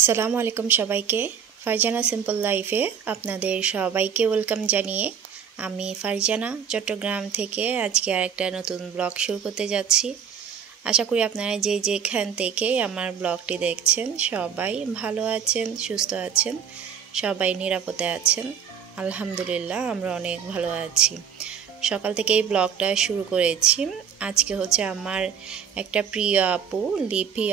আসসালামু আলাইকুম সবাইকে ফারজানা সিম্পল লাইফে আপনাদের সবাইকে ওয়েলকাম জানিয়ে আমি ফারজানা চট্টগ্রাম থেকে আজকে আরেকটা নতুন ব্লগ শুরু করতে যাচ্ছি। আশা করি আপনারা যেখান থেকে আমার ব্লগটি দেখছেন সবাই ভালো আছেন, সুস্থ আছেন, সবাই নিরাপদে আছেন। আলহামদুলিল্লাহ আমরা অনেক ভালো আছি। সকাল থেকে এই ব্লগটা শুরু করেছি। আজকে হচ্ছে আমার একটা প্রিয় আপু লিপি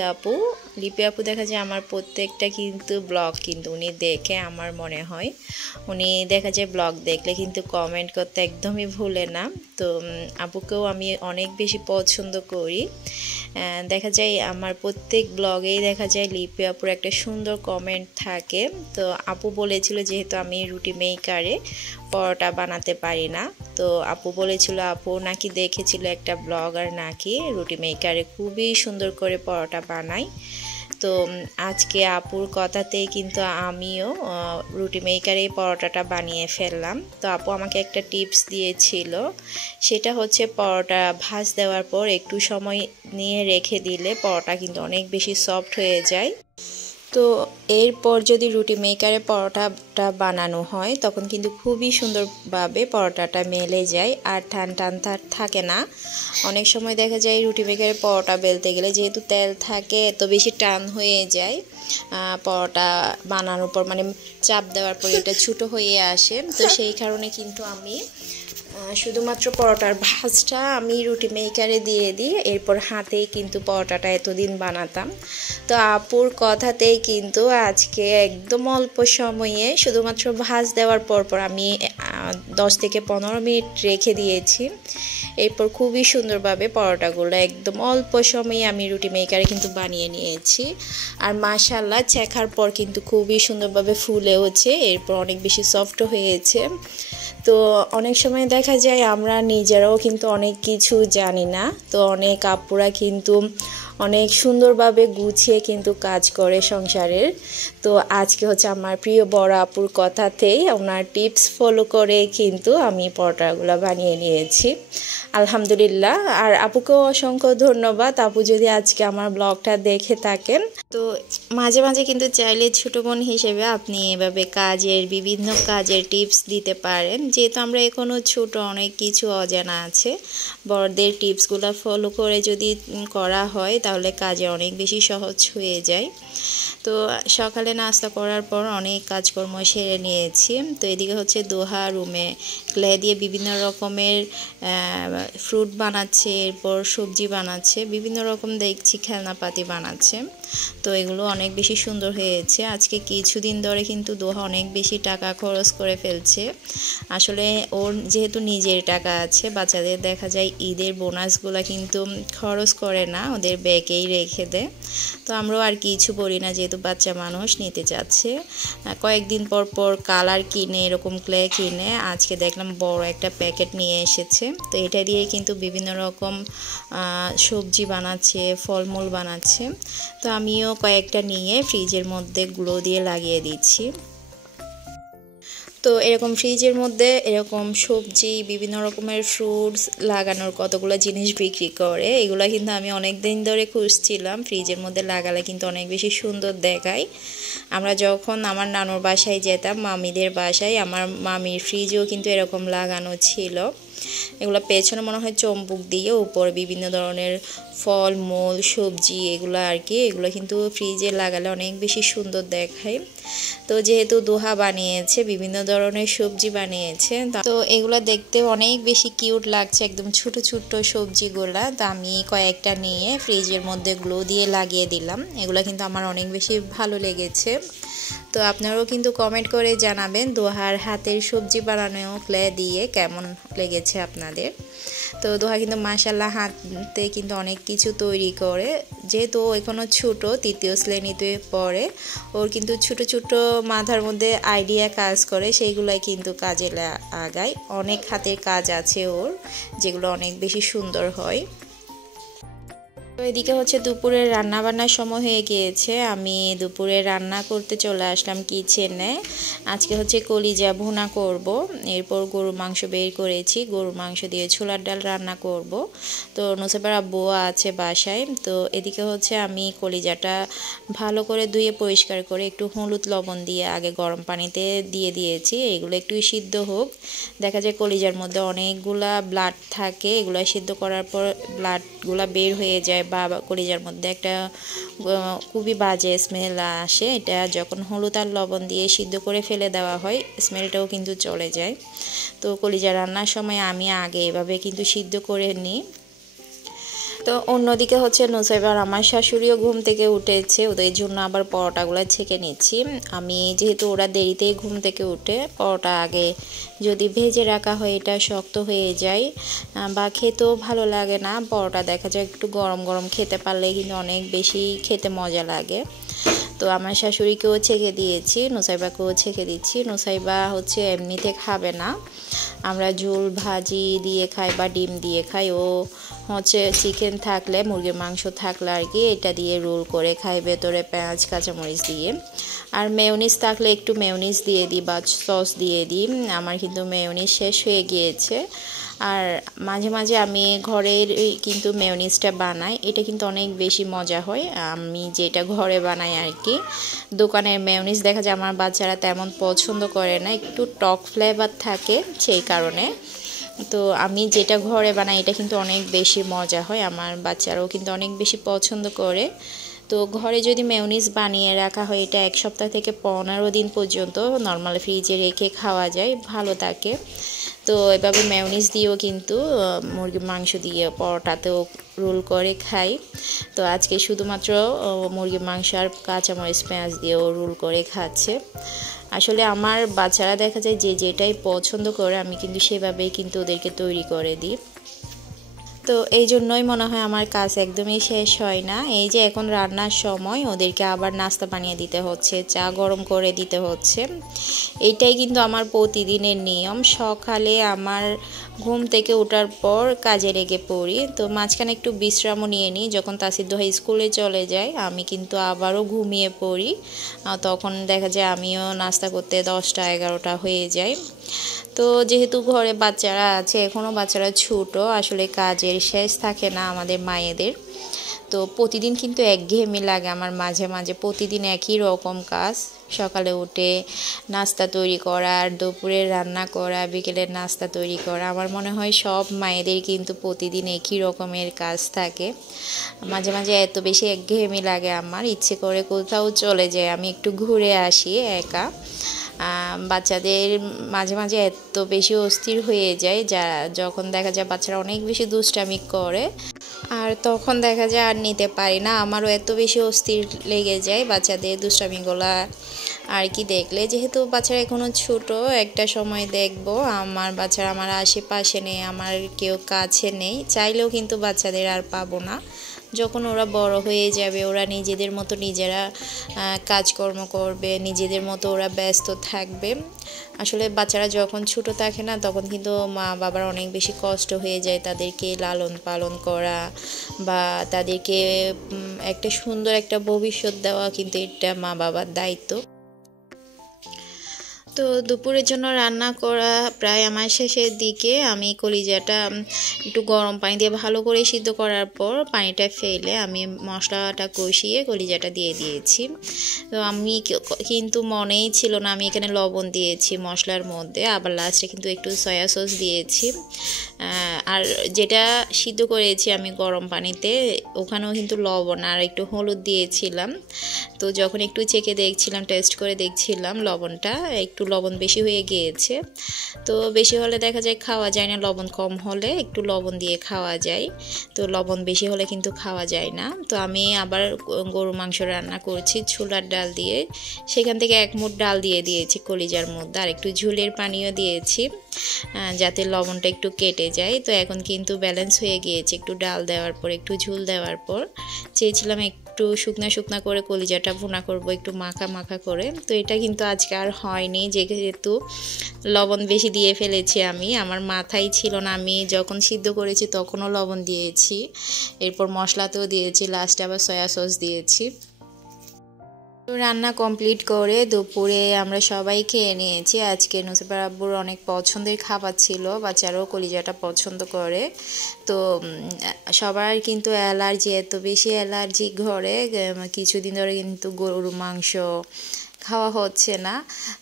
আপু দেখা যায় আমার প্রত্যেকটা কিন্তু ব্লগ কিন্তু উনি দেখে, আমার মনে হয় উনি দেখা যায় ব্লগ দেখলে কিন্তু কমেন্ট করতে একদমই ভুলে না। তো আপুকেও আমি অনেক বেশি পছন্দ করি। দেখা যায় আমার প্রত্যেক ব্লগেই দেখা যায় লিপি আপুর একটা সুন্দর কমেন্ট থাকে। তো আপু বলেছিল যেহেতু আমি রুটি মেকারে পরোটা বানাতে পারি না, তো আপু বলেছিল আপু নাকি দেখেছিল একটা ব্লগার নাকি রুটি মেকারে খুবই সুন্দর করে পরোটা বানায়। তো আজকে আপুর কথাতেই কিন্তু আমিও রুটি মেকারে পরোটাটা বানিয়ে ফেললাম। তো আপু আমাকে একটা টিপস দিয়েছিল, সেটা হচ্ছে পরোটা ভাজ দেওয়ার পর একটু সময় নিয়ে রেখে দিলে পরোটা কিন্তু অনেক বেশি সফট হয়ে যায়। তো এরপর যদি রুটি মেকারে পরোটাটা বানানো হয় তখন কিন্তু খুবই সুন্দরভাবে পরোটাটা মেলে যায় আর টান থাকে না। অনেক সময় দেখা যায় রুটি মেকারে পরোটা বেলতে গেলে যেহেতু তেল থাকে এত বেশি টান হয়ে যায়, পরোটা বানানোর পর মানে চাপ দেওয়ার পর এটা ছোটো হয়ে আসে। তো সেই কারণে কিন্তু আমি শুধুমাত্র পরোটার ভাজটা আমি রুটি মেকারে দিয়ে দিই, এরপর হাতেই কিন্তু পরোটাটা এতদিন বানাতাম। তো আপুর কথাতেই কিন্তু আজকে একদম অল্প সময়ে শুধুমাত্র ভাজ দেওয়ার পর আমি 10 থেকে 15 মিনিট রেখে দিয়েছি। এরপর খুবই সুন্দরভাবে পরোটাগুলো একদম অল্প সময়ে আমি রুটি মেকারে কিন্তু বানিয়ে নিয়েছি। আর মাশাআল্লাহ চেখার পর কিন্তু খুবই সুন্দরভাবে ফুলেওছে, এরপর অনেক বেশি সফট হয়েছে। তো অনেক সময় দেখা যায় আমরা নিজেরাও কিন্তু অনেক কিছু জানি না, তো অনেক আপুরা কিন্তু অনেক সুন্দরভাবে গুছিয়ে কিন্তু কাজ করে সংসারের। তো আজকে হচ্ছে আমার প্রিয় বড় আপুর কথাতেই ওনার টিপস ফলো করে কিন্তু আমি পরোটাগুলো বানিয়ে নিয়েছি আলহামদুলিল্লাহ। আর আপুকেও অসংখ্য ধন্যবাদ। আপু যদি আজকে আমার ব্লগটা দেখে থাকেন তো মাঝে মাঝে কিন্তু চাইলে ছোটো বোন হিসেবে আপনি এভাবে বিভিন্ন কাজের টিপস দিতে পারেন। যেহেতু আমরা এখনও ছোট, অনেক কিছু অজানা আছে, বড়দের টিপসগুলো ফলো করে যদি করা হয় তাহলে কাজে অনেক বেশি সহজ হয়ে যায়। তো সকালে নাস্তা করার পর অনেক কাজকর্ম সেরে নিয়েছি। তো এদিকে হচ্ছে দোহা রুমে ক্লে দিয়ে বিভিন্ন রকমের ফ্রুট বানাচ্ছে, এরপর সবজি বানাচ্ছে, বিভিন্ন রকম দেখছি খেলনাপাতি বানাচ্ছে। তো এগুলো অনেক বেশি সুন্দর হয়েছে। আজকে কিছুদিন ধরে কিন্তু দোহা অনেক বেশি টাকা খরচ করে ফেলছে। আসলে ওর যেহেতু নিজের টাকা আছে, বাচ্চাদের দেখা যায় ঈদের বোনাসগুলো কিন্তু খরচ করে না, ওদের ব্যাগেই রেখে দেয়। তো আমরাও আর কিছু বলি না, যেহেতু বাচ্চা মানুষ নিতে চাচ্ছে। কয়েকদিন পর কালার কিনে, এরকম ক্লে কিনে আজকে দেখলাম বড় একটা প্যাকেট নিয়ে এসেছে। তো এটা দিয়ে কিন্তু বিভিন্ন রকম সবজি বানাচ্ছে, ফলমূল বানাচ্ছে। তো আমিও কয়েকটা নিয়ে ফ্রিজের মধ্যে গ্লো দিয়ে লাগিয়ে দিচ্ছি। তো এরকম ফ্রিজের মধ্যে এরকম সবজি, বিভিন্ন রকমের ফ্রুটস লাগানোর কতগুলো জিনিস বিক্রি করে, এগুলো কিন্তু আমি অনেক দিন ধরে খুঁজছিলাম। ফ্রিজের মধ্যে লাগালে কিন্তু অনেক বেশি সুন্দর দেখায়। আমরা যখন আমার নানুর বাসায় যেতাম, মামিদের বাসায়, আমার মামির ফ্রিজেও কিন্তু এরকম লাগানো ছিল। এগুলো পেছনে মনে হয় চম্বুক দিয়ে উপর বিভিন্ন ধরনের ফল মূল সবজি এগুলো আর কি, এগুলো কিন্তু ফ্রিজে লাগালে অনেক বেশি সুন্দর দেখায়। তো যেহেতু দোহা বানিয়েছে, বিভিন্ন ধরনের সবজি বানিয়েছে, তো এগুলো দেখতে অনেক বেশি কিউট লাগছে, একদম ছোট ছোট সবজিগুলা। তো আমি কয়েকটা নিয়ে ফ্রিজের মধ্যে গ্লো দিয়ে লাগিয়ে দিলাম। এগুলো কিন্তু আমার অনেক বেশি ভালো লেগেছে। তো আপনারাও কিন্তু কমেন্ট করে জানাবেন দোহার হাতের সবজি বানানো ক্লে দিয়ে কেমন লেগেছে আপনাদের। তো দোহা কিন্তু মাশাআল্লাহ হাতে কিন্তু অনেক কিছু তৈরি করে, যেহেতু এখনও ছোট, 3য় শ্রেণীতে পড়ে, ওর কিন্তু ছোট ছোট মাথার মধ্যে আইডিয়া কাজ করে, সেইগুলাই কিন্তু কাজে লাগায়। অনেক হাতের কাজ আছে ওর, যেগুলো অনেক বেশি সুন্দর হয়। তো এদিকে হচ্ছে দুপুরে রান্না বান্নার সময় হয়ে গিয়েছে। আমি দুপুরে রান্না করতে চলে আসলাম কিচেনে। আজকে হচ্ছে কলিজা ভুনা করব, এরপর গরুর মাংস বের করেছি, গরুর মাংস দিয়ে ছোলার ডাল রান্না করব। তো নুসাইবার আব্বু আছে বাসায়। তো এদিকে হচ্ছে আমি কলিজাটা ভালো করে ধুয়ে পরিষ্কার করে একটু হলুদ লবণ দিয়ে আগে গরম পানিতে দিয়ে দিয়েছি, এগুলো একটু সিদ্ধ হোক। দেখা যায় কলিজার মধ্যে অনেকগুলা ব্লাড থাকে, এগুলো সিদ্ধ করার পর ব্লাডগুলা বের হয়ে যায় বা কলিজার মধ্যে একটা খুবই বাজে স্মেল আসে। এটা যখন হলুদ আর লবণ দিয়ে সিদ্ধ করে ফেলে দেওয়া হয় স্মেলটাও কিন্তু চলে যায়। তো কলিজা রান্নার সময় আমি আগে এভাবে কিন্তু সিদ্ধ করে নিই। তো অন্যদিকে হচ্ছে নুসাইবার আমার শাশুড়িও ঘুম থেকে উঠেছে, ওদের জন্য আবার পরোটাগুলো ছেঁকে নিচ্ছি। আমি যেহেতু ওরা দেরিতেই ঘুম থেকে উঠে, পরোটা আগে যদি ভেজে রাখা হয় এটা শক্ত হয়ে যায় বা খেতেও ভালো লাগে না। পরোটা দেখা যায় একটু গরম গরম খেতে পারলে কিন্তু অনেক বেশি খেতে মজা লাগে। তো আমার শাশুড়িকেও ছেঁকে দিয়েছি, নুসাইবাকেও ছেঁকে দিচ্ছি। নুসাইবা হচ্ছে এমনিতে খাবে না, আমরা ঝোল ভাজি দিয়ে খাই বা ডিম দিয়ে খাই। ও হচ্ছে চিকেন থাকলে, মুরগির মাংস থাকলে আর কি, এটা দিয়ে রোল করে খাই ভেতরে পেঁয়াজ কাঁচামরিচ দিয়ে। আর মেয়োনিজ থাকলে একটু মেয়োনিজ দিয়ে দিই বা সস দিয়ে দিই। আমার কিন্তু মেয়োনিজ শেষ হয়ে গিয়েছে। আর মাঝে মাঝে আমি ঘরের কিন্তু মেয়োনিজটা বানাই, এটা কিন্তু অনেক বেশি মজা হয়। আমি যেটা ঘরে বানাই আর কি, দোকানের মেয়োনিজ দেখা যায় আমার বাচ্চারা তেমন পছন্দ করে না, একটু টক ফ্লেভার থাকে সেই কারণে। তো আমি যেটা ঘরে বানাই এটা কিন্তু অনেক বেশি মজা হয়, আমার বাচ্চারাও কিন্তু অনেক বেশি পছন্দ করে। তো ঘরে যদি মেয়োনিজ বানিয়ে রাখা হয় এটা 1 সপ্তাহ থেকে 15 দিন পর্যন্ত নর্মাল ফ্রিজে রেখে খাওয়া যায়, ভালো থাকে। তো এভাবে মেয়োনিজ দিয়েও কিন্তু মুরগির মাংস দিয়ে পরোটাতেও রোল করে খাই। তো আজকে শুধুমাত্র মুরগির মাংস আর কাঁচামরিচ পেঁয়াজ দিয়েও রোল করে খাচ্ছে। আসলে আমার বাচ্চারা দেখা যায় যে যেটাই পছন্দ করে আমি কিন্তু সেভাবেই কিন্তু ওদেরকে তৈরি করে দিই। তো এই জন্যই মনে হয় আমার কাজ একদমই শেষ হয় না। এই যে এখন রান্নার সময় ওদেরকে আবার নাস্তা বানিয়ে দিতে হচ্ছে, চা গরম করে দিতে হচ্ছে। এইটাই কিন্তু আমার প্রতিদিনের নিয়ম। সকালে আমার ঘুম থেকে ওঠার পর কাজে লেগে পড়ি, তো মাঝখানে একটু বিশ্রামও নিয়ে নিই। যখন তাসির দোহা স্কুলে চলে যায় আমি কিন্তু আবারও ঘুমিয়ে পড়ি, তখন দেখা যায় আমিও নাস্তা করতে 10টা 11টা হয়ে যায়। তো যেহেতু ঘরে বাচ্চারা আছে, এখনও বাচ্চারা ছোটো, আসলে কাজের শেষ থাকে না আমাদের মায়েদের। তো প্রতিদিন কিন্তু একঘেয়েমি লাগে আমার মাঝে মাঝে, প্রতিদিন একই রকম কাজ। সকালে উঠে নাস্তা তৈরি করা, আর দুপুরে রান্না করা, বিকেলের নাস্তা তৈরি করা। আমার মনে হয় সব মায়েদের কিন্তু প্রতিদিন একই রকমের কাজ থাকে। মাঝে মাঝে এত বেশি একঘেয়েমি লাগে আমার, ইচ্ছে করে কোথাও চলে যায়, আমি একটু ঘুরে আসি একা। বাচ্চাদের মাঝে মাঝে এত বেশি অস্থির হয়ে যায় যখন দেখা যায় বাচ্চারা অনেক বেশি দুষ্টামি করে, আর তখন দেখা যায় আর নিতে পারি না। আমারও এত বেশি অস্থির লেগে যায় বাচ্চাদের দুষ্টামিগুলা আর কি দেখলে। যেহেতু বাচ্চারা এখনও ছোট, একটা সময় দেখবো আমার বাচ্চারা আমার আশেপাশে নেই, আমার কেউ কাছে নেই, চাইলেও কিন্তু বাচ্চাদের আর পাবো না। যখন ওরা বড় হয়ে যাবে, ওরা নিজেদের মতো নিজেরা কাজকর্ম করবে, নিজেদের মতো ওরা ব্যস্ত থাকবে। আসলে বাচ্চারা যখন ছোট থাকে না তখন কিন্তু মা বাবার অনেক বেশি কষ্ট হয়ে যায় তাদেরকে লালন পালন করা বা তাদেরকে একটা সুন্দর একটা ভবিষ্যৎ দেওয়া, কিন্তু এটা মা বাবার দায়িত্ব। তো দুপুরের জন্য রান্না করা প্রায় আমার শেষের দিকে। আমি কলিজাটা একটু গরম পানি দিয়ে ভালো করে সিদ্ধ করার পর পানিটা ফেলে আমি মশলাটা কষিয়ে কলিজাটা দিয়ে দিয়েছি। তো আমি কিন্তু মনেই ছিল না আমি এখানে লবণ দিয়েছি মশলার মধ্যে, আবার লাস্টে কিন্তু একটু সয়া সস দিয়েছি। আর যেটা সিদ্ধ করেছি আমি গরম পানিতে, ওখানেও কিন্তু লবণ আর একটু হলুদ দিয়েছিলাম। তো যখন একটু চেখে দেখছিলাম, টেস্ট করে দেখছিলাম লবণটা, একটু লবণ বেশি হয়ে গিয়েছে। তো বেশি হলে দেখা যায় খাওয়া যায় না, লবণ কম হলে একটু লবণ দিয়ে খাওয়া যায়, তো লবণ বেশি হলে কিন্তু খাওয়া যায় না। তো আমি আবার গরু মাংস রান্না করছি ছোলার ডাল দিয়ে, সেখান থেকে 1 মুঠ ডাল দিয়ে দিয়েছি কলিজার মধ্যে, আর একটু ঝোলের পানিও দিয়েছি যাতে লবণটা একটু কেটে যায়। তো এখন কিন্তু ব্যালেন্স হয়ে গিয়েছে, একটু ডাল দেওয়ার পর একটু ঝোল দেওয়ার পর চেয়েছিলাম একটু শুকনা শুকনা করে কলিজাটা ভুনা করব একটু মাখা মাখা করে। তো এটা কিন্তু আজকে আর হয়নি, যেহেতু লবণ বেশি দিয়ে ফেলেছি আমি, আমার মাথায় ছিল না। আমি যখন সিদ্ধ করেছি তখনও লবণ দিয়েছি, এরপর মশলাতেও দিয়েছি, লাস্টে আবার সয়া সস দিয়েছি। তো রান্না কমপ্লিট করে দুপুরে আমরা সবাই খেয়ে নিয়েছি। আজকে নুসেবার আব্বুর অনেক পছন্দের খাবার ছিল, বাচ্চারাও কলিজাটা পছন্দ করে। তো সবার কিন্তু অ্যালার্জি, এত বেশি অ্যালার্জি ঘরে, কিছুদিন ধরে কিন্তু গরুর মাংস খাওয়া হচ্ছে না।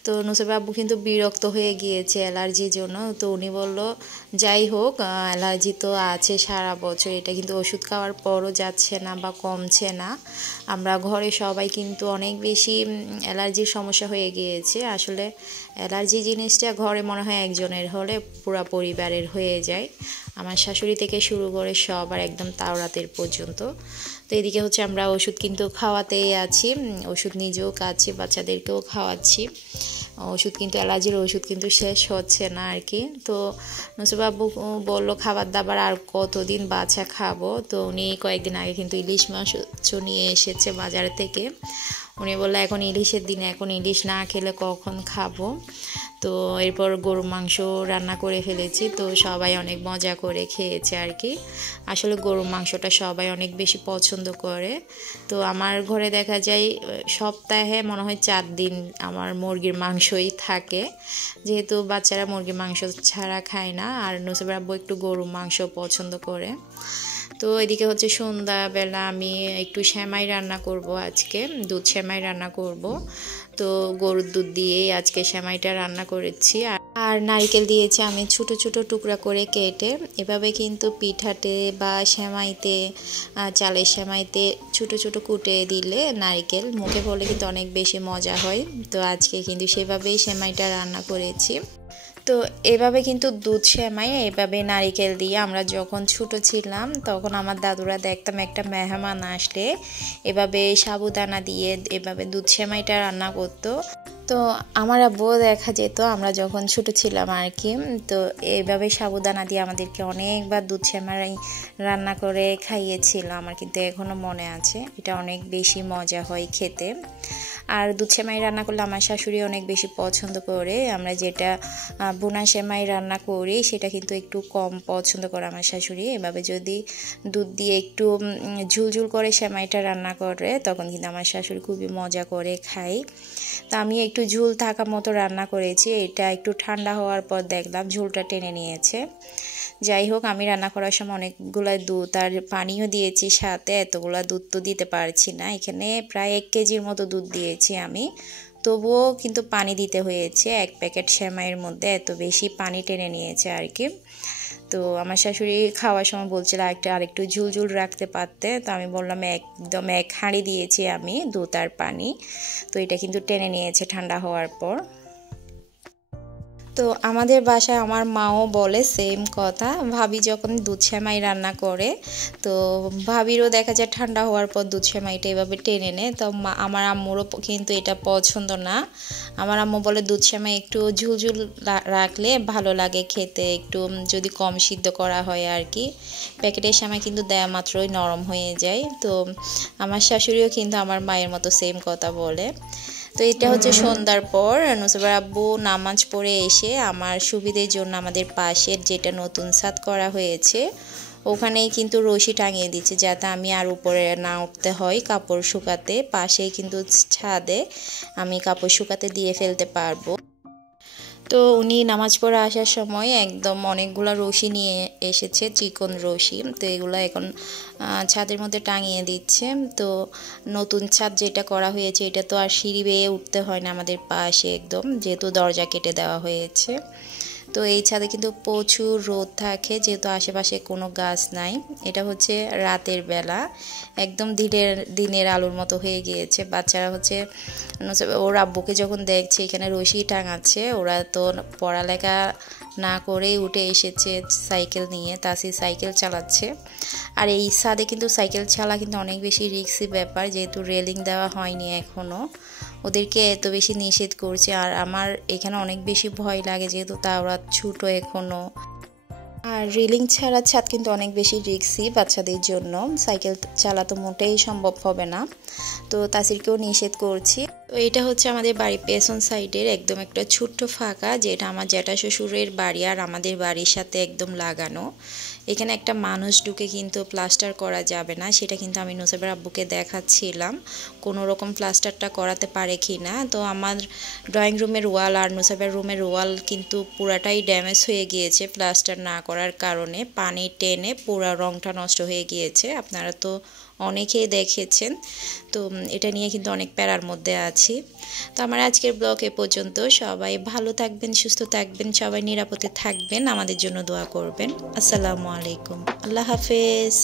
তো নুসেব আব্বু কিন্তু বিরক্ত হয়ে গিয়েছে অ্যালার্জির জন্য। তো উনি বলল যাই হোক, অ্যালার্জি তো আছে সারা বছর, এটা কিন্তু ওষুধ খাওয়ার পরও যাচ্ছে না বা কমছে না। আমরা ঘরে সবাই কিন্তু অনেক বেশি অ্যালার্জির সমস্যা হয়ে গিয়েছে। আসলে অ্যালার্জি জিনিসটা ঘরে মনে হয় একজনের হলে পুরো পরিবারের হয়ে যায়। আমার শাশুড়ি থেকে শুরু করে সবার একদম তাওরাতের পর্যন্ত। তো এদিকে হচ্ছে আমরা ওষুধ কিন্তু খাওয়াতেই আছি, ওষুধ নিজেও খাচ্ছি, বাচ্চাদেরকেও খাওয়াচ্ছি। ওষুধ কিন্তু অ্যালার্জির ওষুধ কিন্তু শেষ হচ্ছে না আর কি। তো নুসেব আব্বু বললো খাবার দাবার আর কতদিন বাচ্চা খাবো। তো উনি কয়েকদিন আগে কিন্তু ইলিশ মাছ নিয়ে এসেছে বাজার থেকে। উনি বললো এখন ইলিশের দিনে, এখন ইলিশ না খেলে কখন খাবো। তো এরপর গরু মাংস রান্না করে ফেলেছি। তো সবাই অনেক মজা করে খেয়েছে আর কি। আসলে গরু মাংসটা সবাই অনেক বেশি পছন্দ করে। তো আমার ঘরে দেখা যায় সপ্তাহে মনে হয় 4 দিন আমার মুরগির মাংসই থাকে, যেহেতু বাচ্চারা মুরগির মাংস ছাড়া খায় না। আর নুসেবের আব্বু একটু গরু মাংস পছন্দ করে। তো এদিকে হচ্ছে সন্ধ্যাবেলা আমি একটু সেমাই রান্না করব, আজকে দুধ সেমাই রান্না করব। তো গরুর দুধ দিয়েই আজকে সেমাইটা রান্না করেছি। আর নারকেল দিয়েছি আমি ছোট ছোট টুকরা করে কেটে। এভাবে কিন্তু পিঠাতে বা সেমাইতে, চালের সেমাইতে ছোট ছোট কুটে দিলে নারকেল মুখে পড়লে কিন্তু অনেক বেশি মজা হয়। তো আজকে কিন্তু সেভাবেই সেমাইটা রান্না করেছি। তো এভাবে কিন্তু দুধ সেমাই এভাবে নারকেল দিয়ে, আমরা যখন ছোট ছিলাম তখন আমার দাদুরা দেখতাম একটা মেহমান আসলে এভাবে সাবুদানা দিয়ে এভাবে দুধ সেমাইটা রান্না করতো। তো আমার আব্বু দেখা যেত আমরা যখন ছোট ছিলাম আর কি, তো এইভাবে সাবুদানা দিয়ে আমাদেরকে অনেকবার দুধ সেমাই রান্না করে খাইয়েছিল। আমার কিন্তু এখনও মনে আছে, এটা অনেক বেশি মজা হয় খেতে। আর দুধ সেমাই রান্না করলে আমার শাশুড়ি অনেক বেশি পছন্দ করে। আমরা যেটা বোনা সেমাই রান্না করি সেটা কিন্তু একটু কম পছন্দ করে আমার শাশুড়ি। এভাবে যদি দুধ দিয়ে একটু ঝুলঝুল করে সেমাইটা রান্না করে তখন কিন্তু আমার শাশুড়ি খুবই মজা করে খায়। তা আমি একটু ঝুল থাকা মতো রান্না করেছি। এটা একটু ঠান্ডা হওয়ার পর দেখলাম ঝুলটা টেনে নিয়েছে। যাই হোক, আমি রান্না করার সময় অনেকগুলো দুধ আর পানিও দিয়েছি সাথে। এতগুলো দুধ তো দিতে পারছি না, এখানে প্রায় 1 কেজির মতো দুধ দিয়েছি আমি, তবুও কিন্তু পানি দিতে হয়েছে। 1 প্যাকেট সেমাইয়ের মধ্যে এত বেশি পানি টেনে নিয়েছে আর কি। তো আমার শাশুড়ি খাওয়ার সময় বলছিল আরেকটু ঝুলঝুল রাখতে পারতে। তো আমি বললাম একদম 1 হাঁড়ি দিয়েছি আমি দুধ আর পানি। তো এটা কিন্তু টেনে নিয়েছে ঠান্ডা হওয়ার পর। তো আমাদের বাসায় আমার মাও বলে সেম কথা, ভাবি যখন দুধ সেমাই রান্না করে তো ভাবিরও দেখা যায় ঠান্ডা হওয়ার পর দুধ সেমাইটা এভাবে টেনে নেয়। তো আমার আম্মুরও কিন্তু এটা পছন্দ না। আমার আম্মু বলে দুধ সেমাই একটু ঝুলঝুল রাখলে ভালো লাগে খেতে, একটু যদি কম সিদ্ধ করা হয় আর কি। প্যাকেটের সেমাই কিন্তু দেয়া মাত্রই নরম হয়ে যায়। তো আমার শাশুড়িও কিন্তু আমার মায়ের মতো সেম কথা বলে। তো এটা হচ্ছে সন্ধ্যার পর নুসেবার আব্বু নামাজ পড়ে এসে আমার সুবিধের জন্য আমাদের পাশের যেটা নতুন ছাদ করা হয়েছে ওখানেই কিন্তু রশি টাঙিয়ে দিচ্ছে, যাতে আমি আর উপরে না উঠতে হয় কাপড় শুকাতে। পাশেই কিন্তু ছাদে আমি কাপড় শুকাতে দিয়ে ফেলতে পারবো। তো উনি নামাজ পড়ে আসার সময় একদম অনেকগুলো রশি নিয়ে এসেছে, চিকন রশি। তো এগুলো এখন ছাদের মধ্যে টাঙিয়ে দিচ্ছে। তো নতুন ছাদ যেটা করা হয়েছে এটা তো আর সিঁড়ি বেয়ে উঠতে হয় না আমাদের পাশে একদম, যেহেতু দরজা কেটে দেওয়া হয়েছে। তো এই ছাদে কিন্তু প্রচুর রোদ থাকে, যেহেতু আশেপাশে কোনো গাছ নাই। এটা হচ্ছে রাতের বেলা, একদম দিনের আলোর মতো হয়ে গিয়েছে। বাচ্চারা হচ্ছে ওর আব্বুকে যখন দেখছে এখানে রশি টাঙাচ্ছে, ওরা তো পড়ালেখা না করেই উঠে এসেছে সাইকেল নিয়ে, তাসি সাইকেল চালাচ্ছে। আর এই ছাদে কিন্তু সাইকেল চালা কিন্তু অনেক বেশি রিস্কি ব্যাপার, যেহেতু রেলিং দেওয়া হয়নি এখনও, ওদেরকে এত বেশি নিষেধ করছে। আর আমার এখানে অনেক বেশি ভয় লাগে, যেহেতু ওরা ছোটো এখনও। আর রেলিং ছাড়া ছাদ কিন্তু অনেক বেশি রিস্কি বাচ্চাদের জন্য, সাইকেল চালা তো মোটেই সম্ভব হবে না। তো তাসিরকেও নিষেধ করছি। তো এটা হচ্ছে আমাদের বাড়ির পেছন সাইডের একদম একটা ছোট্ট ফাঁকা, যেটা আমার জ্যাঠা শ্বশুরের বাড়ি আর আমাদের বাড়ির সাথে একদম লাগানো। এখানে একটা মানুষ ঢুকে কিন্তু প্লাস্টার করা যাবে না, সেটা কিন্তু আমি নুসাইবের আব্বুকে দেখাচ্ছিলাম কোনো রকম প্লাস্টারটা করাতে পারে কি না। তো আমার ড্রয়িং রুমের ওয়াল আর নুসাইবের রুমের ওয়াল কিন্তু পুরাটাই ড্যামেজ হয়ে গিয়েছে প্লাস্টার না করার কারণে, পানি টেনে পুরা রংটা নষ্ট হয়ে গিয়েছে। আপনারা তো অনেকেই দেখেছেন। তো এটা নিয়ে কিন্তু অনেক প্যারার মধ্যে আছি। তো আমার আজকের ব্লগ এ পর্যন্ত। সবাই ভালো থাকবেন, সুস্থ থাকবেন, সবাই নিরাপদে থাকবেন, আমাদের জন্য দোয়া করবেন। আসসালামু আলাইকুম, আল্লাহ হাফেজ।